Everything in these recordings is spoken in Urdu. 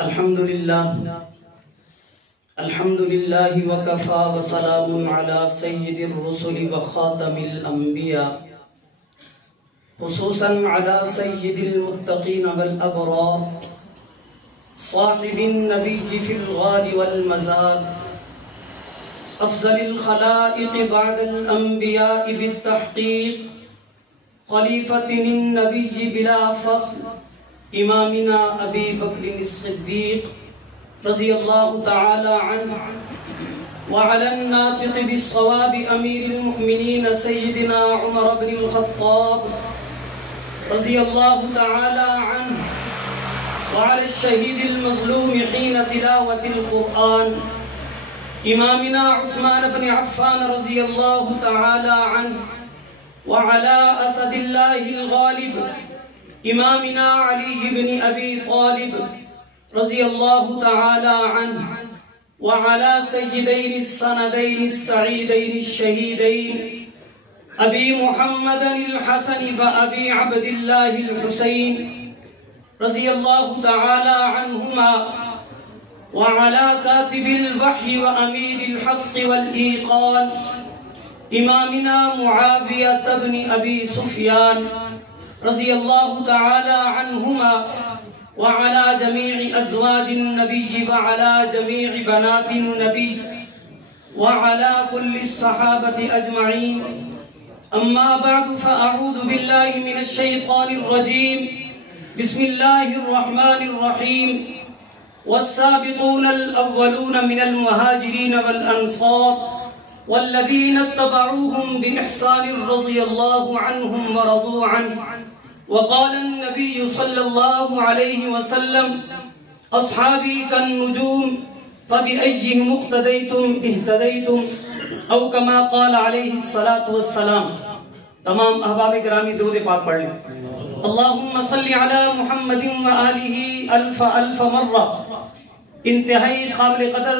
الحمد لله وكفى وسلام على سيد الرسل وخاتم الأنبياء خصوصا على سيد المتقين والأبرار صاحب النبي في الغار والمزار أفضل الخلائق بعد الأنبياء بالتحقيق خليفة النبي بلا فصل إمامنا أبي بكر الصديق رضي الله تعالى عنه وعلى الناطق بالصواب أمير المؤمنين سيدنا عمر بن الخطاب رضي الله تعالى عنه وعلى الشهيد المظلوم حين تلاوة القرآن إمامنا عثمان بن عفان رضي الله تعالى عنه وعلى أسد الله الغالب إمامنا علي بن أبي طالب رضي الله تعالى عنه وعلى سيدين السندين السعيدين الشهيدين أبي محمد الحسن وأبي عبد الله الحسين رضي الله تعالى عنهما وعلى كاتب الوحي وأمير الحق والإيقان إمامنا معاوية بن أبي سفيان رضي الله تعالى عنهما وعلى جميع أزواج النبي وعلى جميع بنات النبي وعلى كل الصحابة أجمعين أما بعد فأعوذ بالله من الشيطان الرجيم بسم الله الرحمن الرحيم والسابقون الأولون من المهاجرين والأنصار والذين اتبعوهم بإحسان رضي الله عنهم ورضوا عنه وقال النبي صلى الله عليه وسلم أصحابي كالنجوم فبأيهم اقتديتم اهتديتم او كما قال عليه الصلاة والسلام. تمام احباب گرامی درود پاک پڑھ لیں. اللہم صلی علی محمد وآلہ الف الف مرہ. انتہائی قابل قدر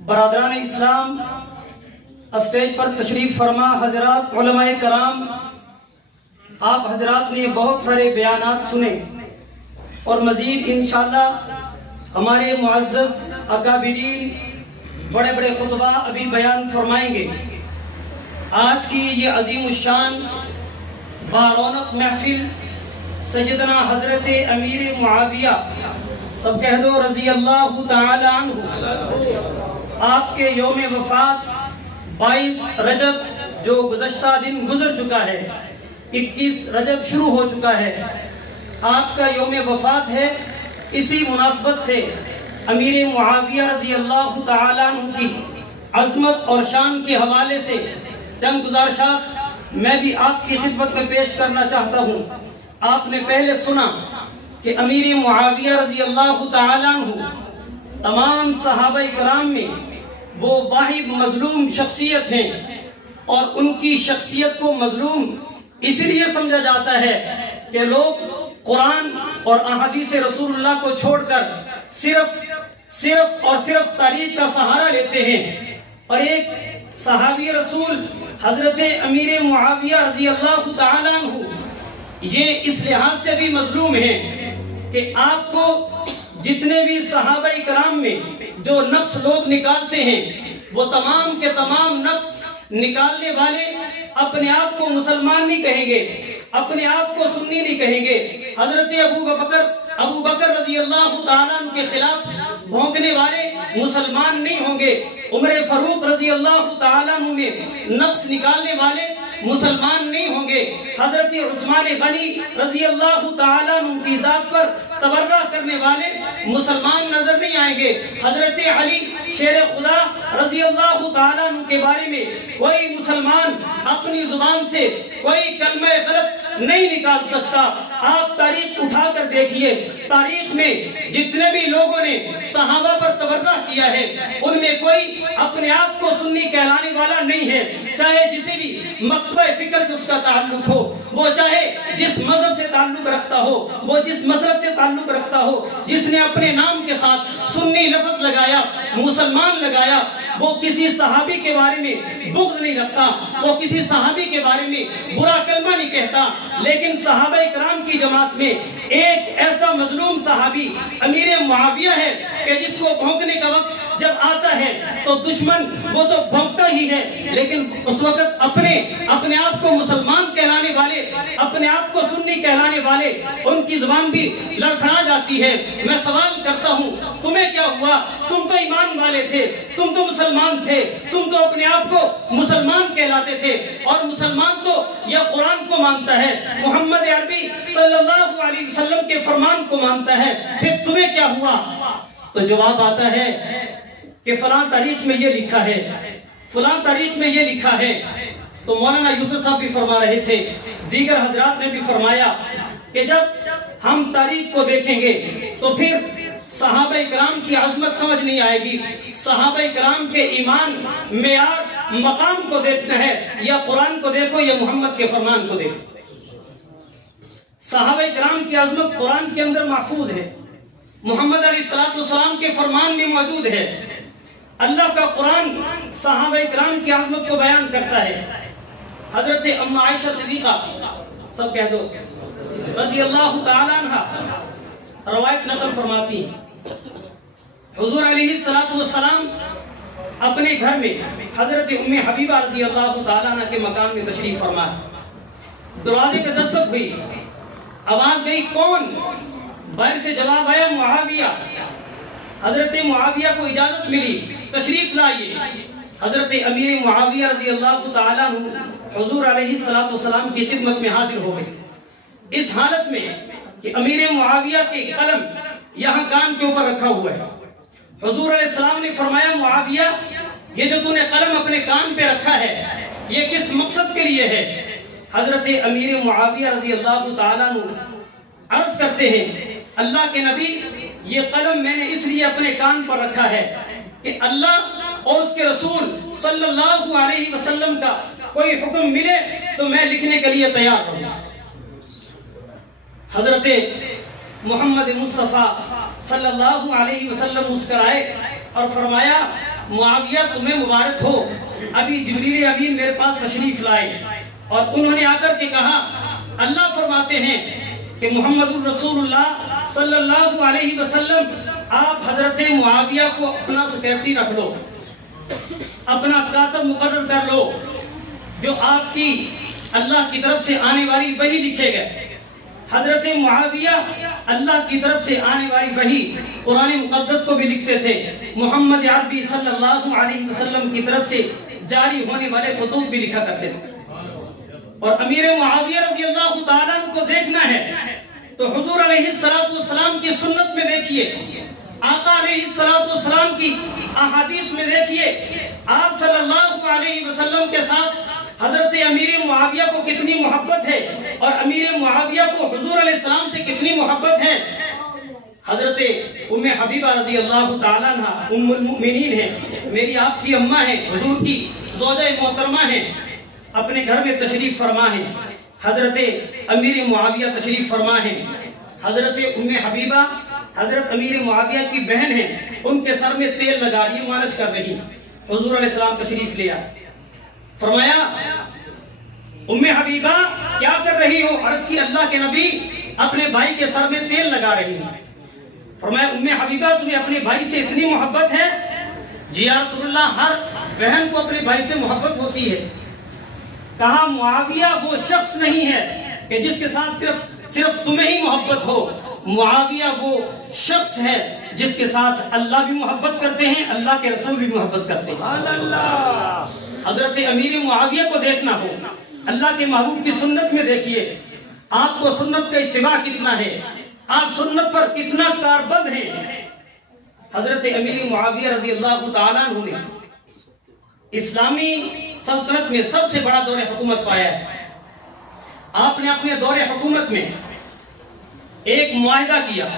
برادران اسلام، اسٹیج پر تشریف فرما حضرات، علماء کرام، آپ حضرات نے بہت سارے بیانات سنے اور مزید انشاءاللہ ہمارے معزز اکابرین بڑے بڑے خطبہ ابھی بیان فرمائیں گے. آج کی یہ عظیم الشان بارونق محفل سیدنا حضرت امیر معاویہ سب کہہ دو رضی اللہ تعالی عنہ، آپ کے یوم وفات 22 رجب جو گزشتہ دن گزر چکا ہے، 21 رجب شروع ہو چکا ہے، آپ کا یوم وفات ہے. اسی مناسبت سے امیر معاویہ رضی اللہ تعالیٰ عنہ کی عظمت اور شان کے حوالے سے چند گزارشات میں بھی آپ کی خدمت میں پیش کرنا چاہتا ہوں. آپ نے پہلے سنا کہ امیر معاویہ رضی اللہ تعالیٰ عنہ تمام صحابہ کرام میں وہ واحد مظلوم شخصیت ہیں، اور ان کی شخصیت کو مظلوم اس لیے سمجھا جاتا ہے کہ لوگ قرآن اور احادیث رسول اللہ کو چھوڑ کر صرف تاریخ کا سہارا لیتے ہیں. اور ایک صحابی رسول حضرت امیر معاویہ رضی اللہ تعالیٰ عنہ یہ اس لحاظ سے بھی مظلوم ہیں کہ آپ کو جتنے بھی صحابہ کرام میں جو نقص لوگ نکالتے ہیں وہ تمام کے تمام نقص نکالنے والے اپنے آپ کو مسلمان نہیں کہیں گے، اپنے آپ کو سنی نہیں کہیں گے. حضرت ابو بکر رضی اللہ تعالیٰ عنہ کے خلاف بھونکنے والے مسلمان نہیں ہوں گے. عمر فاروق رضی اللہ تعالیٰ عنہ میں نقص نکالنے والے مسلمان نہیں ہوں گے. حضرت عثمان غنی رضی اللہ تعالیٰ عنہ کی ذات پر تبرہ کرنے والے مسلمان نظر نہیں آئیں گے. حضرت علی شیر خدا رضی اللہ تعالیٰ عنہ کے بارے میں کوئی مسلمان اپنی زبان سے کوئی کلمہ غلط نہیں نکال سکتا. آپ تاریخ اٹھا کر دیکھیے، تاریخ میں جتنے بھی لوگوں نے صحابہ پر تبرہ کیا ہے ان میں کوئی اپنے آپ کو سنی کہلانے والا نہیں ہے. چاہے جسے بھی مکتبہ فکر سے اس کا تعلق ہو، وہ چاہے جس مذہب سے تعلق رکھتا ہو، وہ جس مذہب سے تعلق رکھتا ہو، جس نے اپنے نام کے ساتھ سنی لفظ لگایا، مسلمان لگایا، وہ کسی صحابی کے بارے میں بغض نہیں رکھتا، وہ کسی صحابی کے بارے میں برا کلمہ نہیں کہتا. لیکن صحابہ کرام کی جماعت میں ایک ایسا مظلوم صحابی امیر معاویہ بھونکنے کا وقت جب آتا ہے تو دشمن وہ تو بھونکتا ہی ہے، لیکن اس وقت اپنے آپ کو مسلمان کہلانے والے، اپنے آپ کو سنی کہلانے والے، ان کی زبان بھی لڑکھڑا جاتی ہے۔ میں سوال کرتا ہوں تمہیں کیا ہوا؟ تم تو ایمان والے تھے، تم تو مسلمان تھے، تم تو اپنے آپ کو مسلمان کہلاتے تھے، اور مسلمان تو یہ قرآن کو مانتا ہے، محمد عربی صلی اللہ علیہ وسلم کے فرمان کو مانتا ہے، پھر تمہیں کیا ہوا؟ تو جواب آتا ہے کہ فلاں تاریخ میں یہ لکھا ہے، فلاں تاریخ میں یہ لکھا ہے۔ تو مولانا یوسف صاحب بھی فرما رہے تھے، دیگر حضرات نے بھی فرمایا کہ جب ہم تاریخ کو دیکھیں گے تو پھر صحابہ کرام کی عظمت سمجھ نہیں آئے گی۔ صحابہ کرام کے ایمان، معیار، مقام کو دیکھنا ہے، یا قرآن کو دیکھو یا محمد کے فرمان کو دیکھو۔ صحابہ کرام کی عظمت قرآن کے اندر محفوظ ہے، محمد علیہ السلام کے فرمان میں موجود ہے۔ اللہ کا قرآن صحابہ کرام کی عظمت کو بیان کرتا ہے۔ حضرت ام عائشہ صدیقہ، سب کہہ دو، رضی اللہ تعالی عنہ روایت نقل فرماتی ہیں، حضور علیہ السلام اپنے گھر میں حضرت ام حبیبہ رضی اللہ تعالی عنہ کے مکان میں تشریف فرما، دروازے پہ دستک ہوئی، آواز گئی کون؟ باہر سے جواب آیا معاویہ۔ حضرت معاویہ کو اجازت ملی، تشریف لائیے۔ حضرت امیر معاویہ رضی اللہ تعالی عنہ حضور علیہ السلام کی خدمت میں حاضر ہو گئے، اس حالت میں کہ امیر معاویہ کے قلم یہاں کان کے اوپر رکھا ہوا ہے۔ حضور علیہ السلام نے فرمایا معاویہ، یہ جو تو نے قلم اپنے کان پہ رکھا ہے یہ کس مقصد کے لیے ہے؟ حضرت امیر معاویہ رضی اللہ تعالیٰ عنہ عرض کرتے ہیں اللہ کے نبی، یہ قلم میں نے اس لیے اپنے کان پر رکھا ہے کہ اللہ اور اس کے رسول صلی اللہ علیہ وسلم کا کوئی حکم ملے تو میں لکھنے کے لیے تیار ہوں۔ حضرت محمد مصطفیٰ صلی اللہ علیہ وسلم مسکرائے اور فرمایا معاویہ تمہیں مبارک ہو، ابھی جبریل امین میرے پاس تشریف لائے اور انہوں نے آ کر کے کہا اللہ فرماتے ہیں کہ محمد الرسول اللہ صلی اللہ علیہ وسلم آپ حضرت معاویہ کو اپنا سیکرٹری رکھ لو، اپنا کاتب مقرر کر لو، جو آپ کی اللہ کی طرف سے آنے والی وحی لکھے گئے۔ حضرت معاویہ اللہ کی طرف سے آنے والی وحی قرآن مقدس کو بھی لکھتے تھے، محمد عربی صلی اللہ علیہ وسلم کی طرف سے جاری ہونے والے خطوط بھی لکھا کرتے تھے۔ اور امیر معاویہ رضی اللہ تعالیٰ عنہ کو دیکھنا ہے تو حضور علیہ السلام کی سنت میں دیکھیے، آقا علیہ السلام کی احادیث میں دیکھیے، آپ صلی اللہ علیہ وسلم کے ساتھ حضرت امیر معاویہ کو کتنی محبت ہے اور امیر معاویہ کو حضور علیہ السلام سے کتنی محبت ہے۔ حضرت ام حبیبہ رضی اللہ تعالیٰ عنہ ام المؤمنین ہیں، میری آپ کی اماں ہیں، حضور کی زوجہ محترمہ ہیں، اپنے گھر میں تشریف فرما ہیں۔ حضرت امیر معاویہ تشریف فرما ہیں، حضرت ام حبیبہ حضرت امیر معاویہ کی بہن ہیں، ان کے سر میں تیل لگا رہی، مالش کر رہی، حضور علیہ السلام تشریف لیا، فرمایا ام حبیبہ کیا کر رہی ہو؟ عرض کی اللہ کے نبی اپنے بھائی کے سر میں تیل لگا رہی ہوں۔ فرمایا ام حبیبہ تمہیں اپنے بھائی سے اتنی محبت ہے؟ جی یا رسول اللہ، ہر بہن کو اپنے بھائی سے محبت ہوتی ہے۔ کہا معاویہ وہ شخص نہیں ہے کہ جس کے ساتھ صرف تمہیں ہی محبت ہو، معاویہ وہ شخص ہے جس کے ساتھ اللہ بھی محبت کرتے ہیں، اللہ کے رسول بھی محبت کرتے ہیں۔ حضرت امیر معاویہ کو دیکھنا ہو، اللہ کے محبوب کی سنت میں دیکھیے، آپ کو سنت کا اتباع کتنا ہے، آپ سنت پر کتنا کاربند ہیں۔ حضرت امیر معاویہ رضی اللہ تعالیٰ عنہ نے اسلامی سلطنت میں سب سے بڑا دور حکومت پایا ہے۔ آپ نے اپنے دور حکومت میں ایک معاہدہ کیا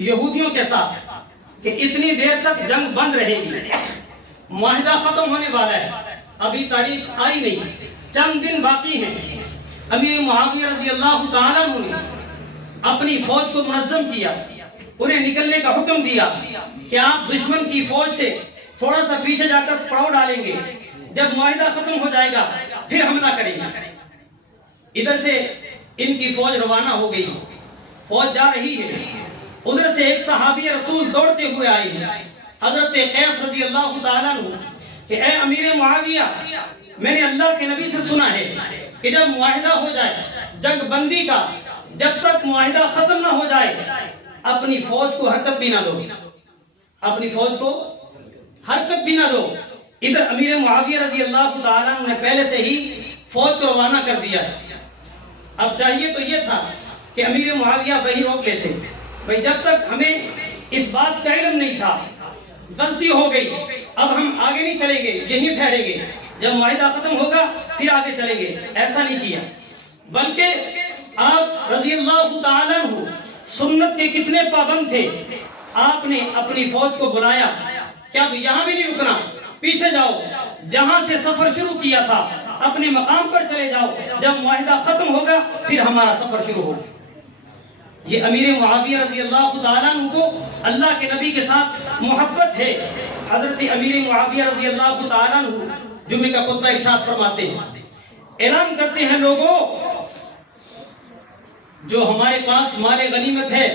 یہودیوں کے ساتھ کہ اتنی دیر تک جنگ بند رہے گی، معاہدہ ختم ہونے والا ہے، ابھی تاریخ آئی نہیں، چند دن باقی ہیں۔ امیر معاویہ رضی اللہ تعالیٰ عنہ نے اپنی فوج کو منظم کیا، انہیں نکلنے کا حکم دیا کہ آپ دشمن کی فوج سے تھوڑا سا پیچھے جا کر پڑاؤ ڈالیں گے، جب معاہدہ ختم ہو جائے گا پھر حملہ کریں گے۔ ادھر سے ان کی فوج روانہ ہو گئی، فوج جا رہی ہے، ادھر سے ایک صحابی رسول دوڑتے ہوئے آئے، حضرت قیس رضی اللہ تعالیٰ عنہ، کہ اے امیر معاویہ، میں نے اللہ کے نبی سے سنا ہے کہ جب معاہدہ ہو جائے جنگ بندی کا، جب تک معاہدہ ختم نہ ہو جائے اپنی فوج کو حرکت بھی نہ دو، اپنی فوج کو حرکت بھی نہ دو۔ ادھر امیر معاویہ رضی اللہ تعالیٰ عنہ نے پہلے سے ہی فوج کو روانہ کر دیا ہے۔ اب چاہیے تو یہ تھا کہ امیر معاویہ وہی روک لیتے، بھئی جب تک ہمیں اس بات کا علم نہیں تھا، غلطی ہو گئی، اب ہم آگے نہیں چلیں گے، یہیں ٹھہریں گے، جب معاہدہ ختم ہوگا پھر آگے چلیں گے۔ ایسا نہیں کیا، بلکہ آپ رضی اللہ تعالیٰ عنہ سنت کے کتنے پابند تھے، آپ نے اپنی فوج کو بلایا کہ اب یہاں بھی نہیں رکنا، پیچھے جاؤ، جہاں سے سفر شروع کیا تھا اپنے مقام پر چلے جاؤ، جب معاہدہ ختم ہوگا پھر ہمارا سفر شروع ہوگا۔ یہ امیر معاویہ رضی اللہ تعالیٰ عنہ کو اللہ کے نبی کے ساتھ محبت ہے۔ حضرت امیر معاویہ رضی اللہ تعالیٰ عنہ جمعے کا خطبہ ارشاد فرماتے ہیں، اعلان کرتے ہیں، لوگوں جو ہمارے پاس مال غنیمت ہے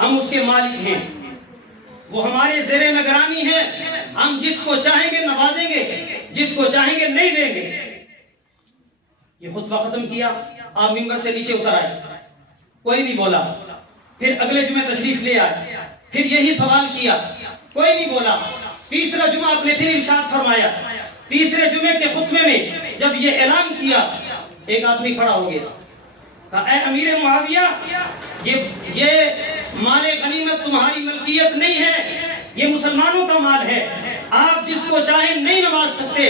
ہم اس کے مالک ہیں، وہ ہمارے زیر نگرانی ہے، ہم جس کو چاہیں گے نوازیں گے، جس کو چاہیں گے نہیں دیں گے۔ یہ خطبہ ختم کیا، آپ منبر سے نیچے اتر آئے، کوئی نہیں بولا۔ پھر اگلے جمعے تشریف لے آئے، پھر یہی سوال کیا، کوئی نہیں بولا۔ تیسرا جمعہ آپ نے پھر ارشاد فرمایا، تیسرے جمعے کے خطبے میں جب یہ اعلان کیا، ایک آدمی کھڑا ہو گیا، کہا اے امیر معاویہ، یہ مال غنیمت تمہاری ملکیت نہیں ہے، یہ مسلمانوں کا مال ہے، آپ جس کو چاہیں نہیں نواز سکتے،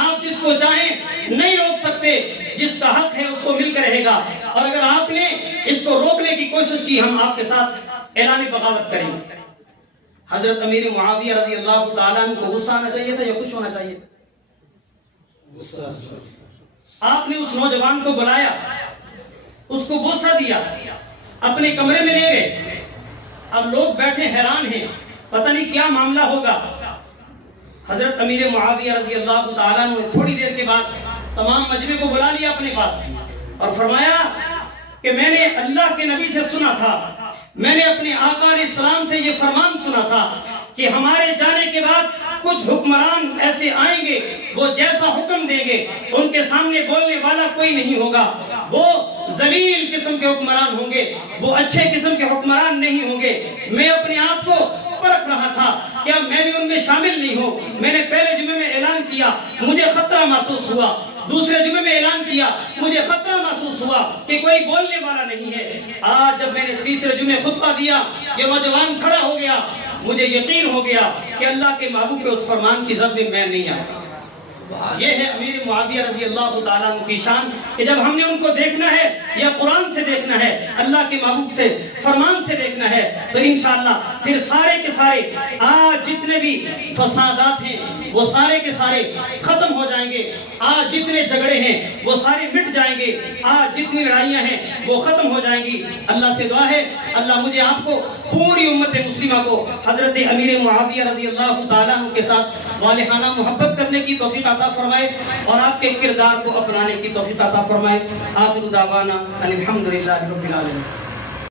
آپ جس کو چاہیں نہیں روک سکتے، جس کا حق ہے اس کو مل کر رہے گا، اور اگر آپ نے اس کو روکنے کی کوشش کی ہم آپ کے ساتھ اعلان بغاوت کریں گے۔ حضرت امیر معاویہ رضی اللہ تعالیٰ عنہ کو غصہ آنا چاہیے تھا یا خوش ہونا چاہیے تھا؟ آپ نے اس نوجوان کو بلایا، اس کو بوسہ دیا، اپنے کمرے میں لے گئے۔ اب لوگ بیٹھے حیران ہیں، پتہ نہیں کیا معاملہ ہوگا۔ حضرت امیر معاویہ رضی اللہ تعالیٰ عنہ تھوڑی دیر کے بعد تمام مجمع کو بلا لیا اپنے پاس اور فرمایا کہ میں نے اللہ کے نبی سے سنا تھا، میں نے اپنے آقا علیہ السلام سے یہ فرمان سنا تھا کہ ہمارے جانے کے بعد کچھ حکمران ایسے آئیں گے، وہ جیسا حکم دیں گے ان کے سامنے بولنے والا کوئی نہیں ہوگا، وہ ذلیل قسم کے حکمران ہوں گے، وہ اچھے قسم کے حکمران نہیں ہوں گے۔ میں اپنے آپ کو پرکھ رہا تھا کیا میں بھی ان میں شامل نہیں ہوں۔ میں نے پہلے جمعے میں اعلان کیا، مجھے خطرہ محسوس ہوا، دوسرے جمعے میں اعلان کیا، مجھے خطرہ محسوس ہوا کہ کوئی بولنے والا نہیں ہے۔ آج جب میں نے تیسرے جمعے خطبہ دیا، یہ نوجوان کھڑا ہو گیا، مجھے یقین ہو گیا کہ اللہ کے محبوب کے اس فرمان کی زد میں میں نہیں آتا۔ یہ ہے امیر معاویہ رضی اللہ تعالیٰ عنہ کی شان کہ جب ہم نے ان کو دیکھنا ہے یا قرآن سے دیکھنا ہے، اللہ کے محبوب سے فرمان سے دیکھنا ہے، تو انشاءاللہ پھر سارے کے سارے آج جتنے بھی فسادات ہیں وہ سارے کے سارے ختم ہو جائیں گے، آج جتنے جھگڑے ہیں وہ سارے مٹ جائیں گے، آج جتنی لڑائیاں ہیں وہ ختم ہو جائیں گی۔ اللہ سے دعا ہے اللہ مجھے آپ کو پوری امت مسلمہ کو حضرت امیر معاویہ رضی اللہ تعالیٰ عنہ کے ساتھ والہانہ محبت کرنے کی توفیق عطا فرمائے اور آپ کے کردار کو اپنانے کی توفیق عطا فرمائے۔ آخر دعوانا الحمدللہ رب العالمین۔